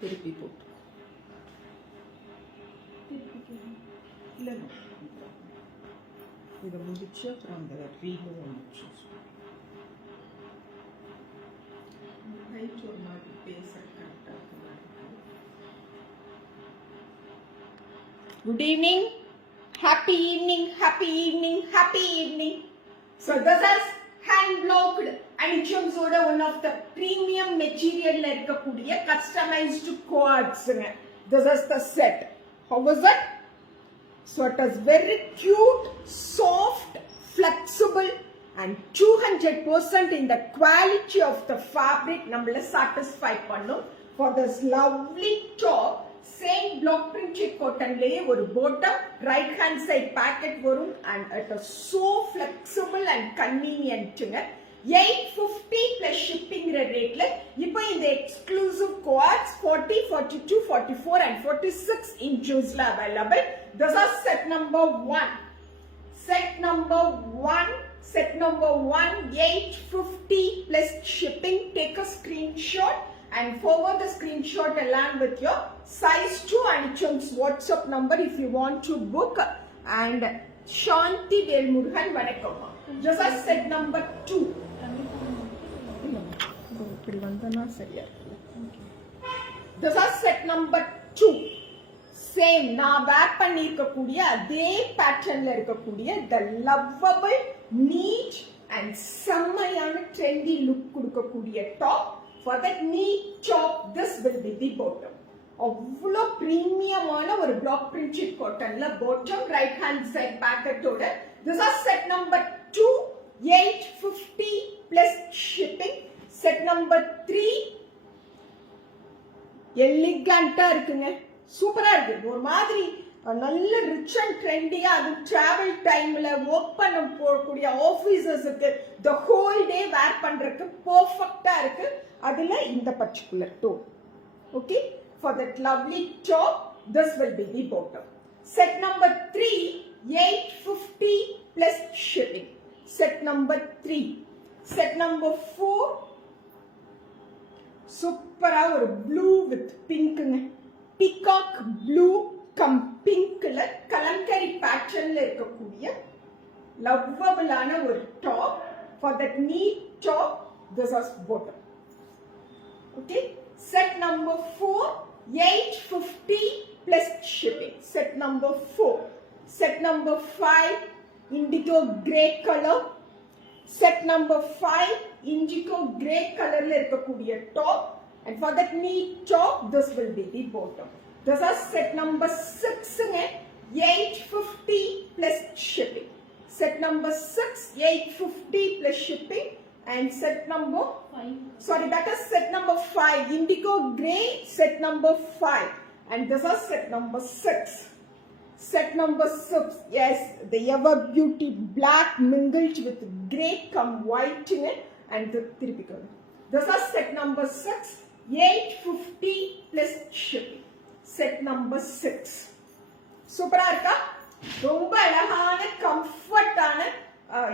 திருப்பி போட்டு இல்லை இதை முடிச்சு அப்புறம் அந்த ரீலும் ஒன்று ஹைட் ஒரு மாதிரி பேச கரெக்டாக Good evening, happy evening, happy evening, happy evening. So this is hand blocked Anichams oda one of the premium material la irukkudiya customized quads. This is the set. How was it? So it is very cute, soft, flexible and 200% in the quality of the fabric nammala satisfy pannum. For this lovely top same block printed cotton laye ஒரு bottom right hand side packet வரும் and it is so flexible and convenient. 850 plus shipping rate ல இப்போ இந்த exclusive quads 40, 42, 44 and 46 inches ல available. This is set number 1. Set number 1. Set number 1 850 plus shipping. Take a screenshot and forward the screenshot along with your size 2 Anichams WhatsApp number if you want to book. And Shanti Velmurugan Vanakkam. Just as set number 2. This is set number 2. Same நான் வேர் பண்ணிருக்கக்கூடிய அதே பேட்டர்ன்ல இருக்கக்கூடிய the lovable neat and செம்மையான trendy look கொடுக்கக்கூடிய top. For that neat top, this will be the bottom. அவ்வளோ பிரீமியமான ஒரு பிளாக் பிரிண்டட் காட்டன்ல bottom right hand side பாக்கெட்டோட this is set number 2 850 plus shipping. Set number 3 எலிகண்டா இருக்குங்க, சூப்பரா இருக்கு. ஒரு மாதிரி நல்ல ரிச் அண்ட் ட்ரெண்டியா, அது டிராவல் டைம்ல ஒர்க் பண்ண போகக்கூடிய ஆபீசர்ஸுக்கு த ஹோல் டே வேர் பண்றதுக்கு பெர்ஃபெக்ட்டா இருக்கு. அதுல இந்த particular tone. Okay, for that lovely top this will be the bottom. Set number 3 850 plus shipping. Set number 3. Set number 4 சூப்பரா ஒரு ப்ளூ வித் பிங்க்ங்க, பீகாக் ப்ளூ கம் பிங்க்ல கலங்கரி பேட்டர்ன்ல இருக்கக்கூடிய லவ்வபிளான ஒரு top. For that neat top this is bottom. Okay, set number 4 850 plus shipping. Set number 4. Set number 5 indigo gray color. Set number 5 indigo gray color la irukkudiya top, and for that neat top this will be the bottom. This is set number 6 850 plus shipping. Set number 6 850 plus shipping. And set number 5. Sorry, that is set number 5. Indigo gray, set number 5. And this is set number 6. Set number 6. Yes, the Ever Beauty black mingled with grey come white in it. And the typical. This is set number 6. 850 plus shipping. Set number 6. Super irukka? Romba alagana comfortaana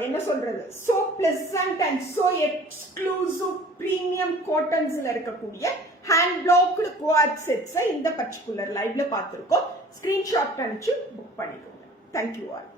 என்ன சொல்றது, so pleasant and so exclusive premium cottonsல இருக்கக்கூடிய hand blocked quad sets இந்த பர்టిక్యులர் லைவ்ல பார்த்திருக்கோம். ஸ்கிரீன்ஷாட் அனுப்பிச்சு புக் பண்ணிக்கோங்க. Thank you all.